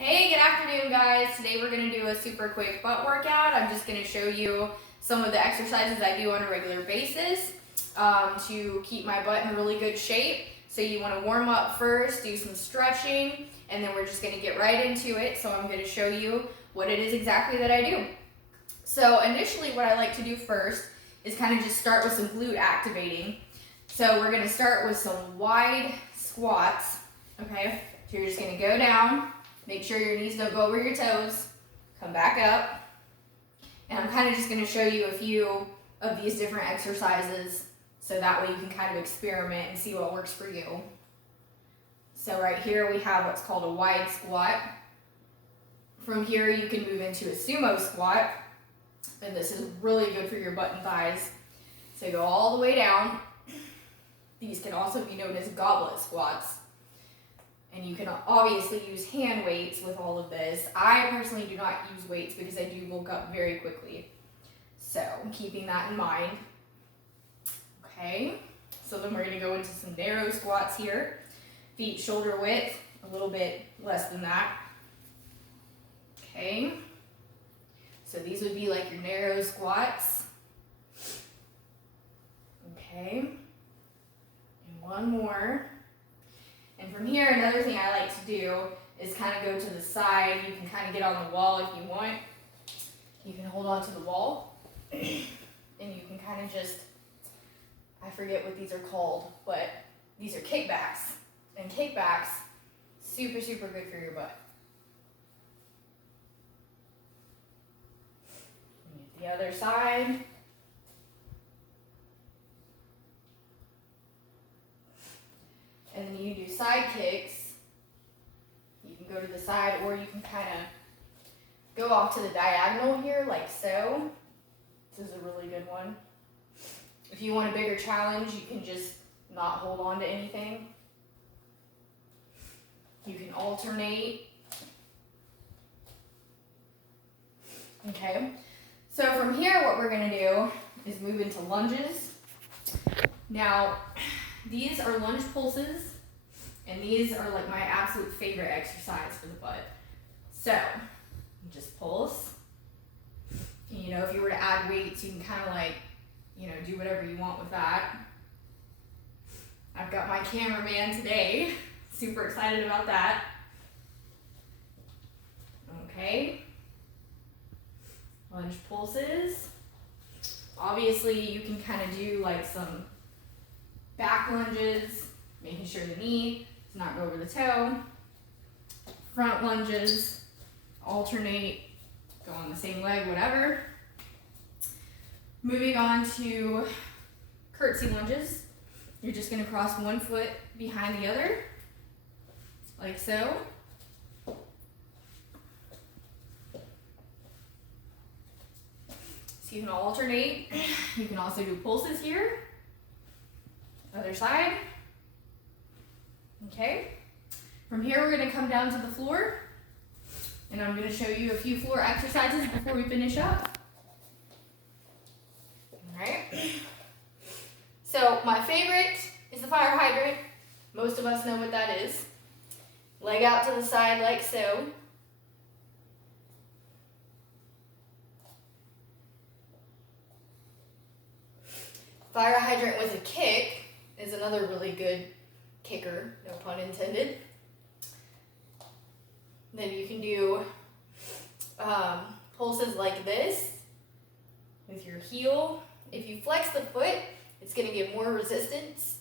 Hey, good afternoon guys. Today we're going to do a super quick butt workout. I'm just going to show you some of the exercises I do on a regular basis to keep my butt in really good shape. So you want to warm up first, do some stretching, and then we're just going to get right into it. So I'm going to show you what it is exactly that I do. So initially what I like to do first is kind of just start with some glute activating. So we're going to start with some wide squats, okay? So you're just going to go down. Make sure your knees don't go over your toes. Come back up. And I'm kind of just going to show you a few of these different exercises so that way you can kind of experiment and see what works for you. So right here we have what's called a wide squat. From here you can move into a sumo squat. And this is really good for your butt and thighs. So go all the way down. These can also be known as goblet squats. And you can obviously use hand weights with all of this. I personally do not use weights because I do bulk up very quickly. So I'm keeping that in mind. Okay, so then we're going to go into some narrow squats here. Feet shoulder width, a little bit less than that. Okay, so these would be like your narrow squats. Okay, and one more. And from here, another thing I like to do is kind of go to the side. You can kind of get on the wall if you want. You can hold on to the wall and you can kind of just, I forget what these are called, but these are kickbacks. And kickbacks, super, super good for your butt. The other side. And then you do side kicks. You can go to the side or you can kind of go off to the diagonal here like so. This is a really good one. If you want a bigger challenge, you can just not hold on to anything. You can alternate. Okay, so from here what we're going to do is move into lunges. Now, these are lunge pulses, and these are like my absolute favorite exercise for the butt. So, you just pulse. And, you know, if you were to add weights, you can kind of like, you know, do whatever you want with that. I've got my cameraman today. Super excited about that. Okay. Lunge pulses. Obviously, you can kind of do like some back lunges, making sure the knee does not go over the toe. Front lunges, alternate, go on the same leg, whatever. Moving on to curtsy lunges. You're just going to cross one foot behind the other, like so. So you can alternate. You can also do pulses here. Other side. Okay. From here we're going to come down to the floor. And I'm going to show you a few floor exercises before we finish up. Alright. So my favorite is the fire hydrant. Most of us know what that is. Leg out to the side like so. Fire hydrant with a kick is another really good kicker, no pun intended. Then you can do pulses like this with your heel. If you flex the foot, it's going to give more resistance.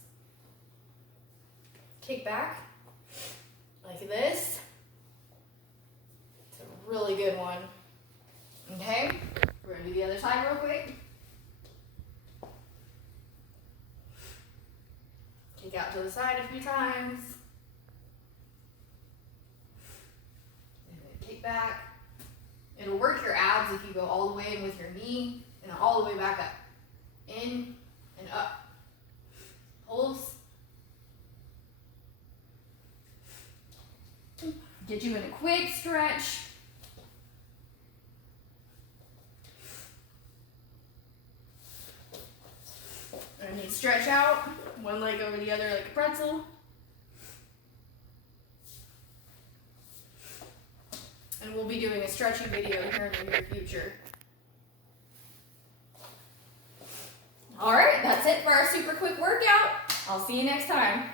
Kick back like this. It's a really good one. Okay, we're going to do the other side real quick. Kick out to the side a few times. And then kick back. It'll work your abs if you go all the way in with your knee and then all the way back up. In and up. Pulse. Get you in a quick stretch. And you stretch out. One leg over the other like a pretzel. we'll be doing a stretching video here in the near future. All right, that's it for our super quick workout. I'll see you next time.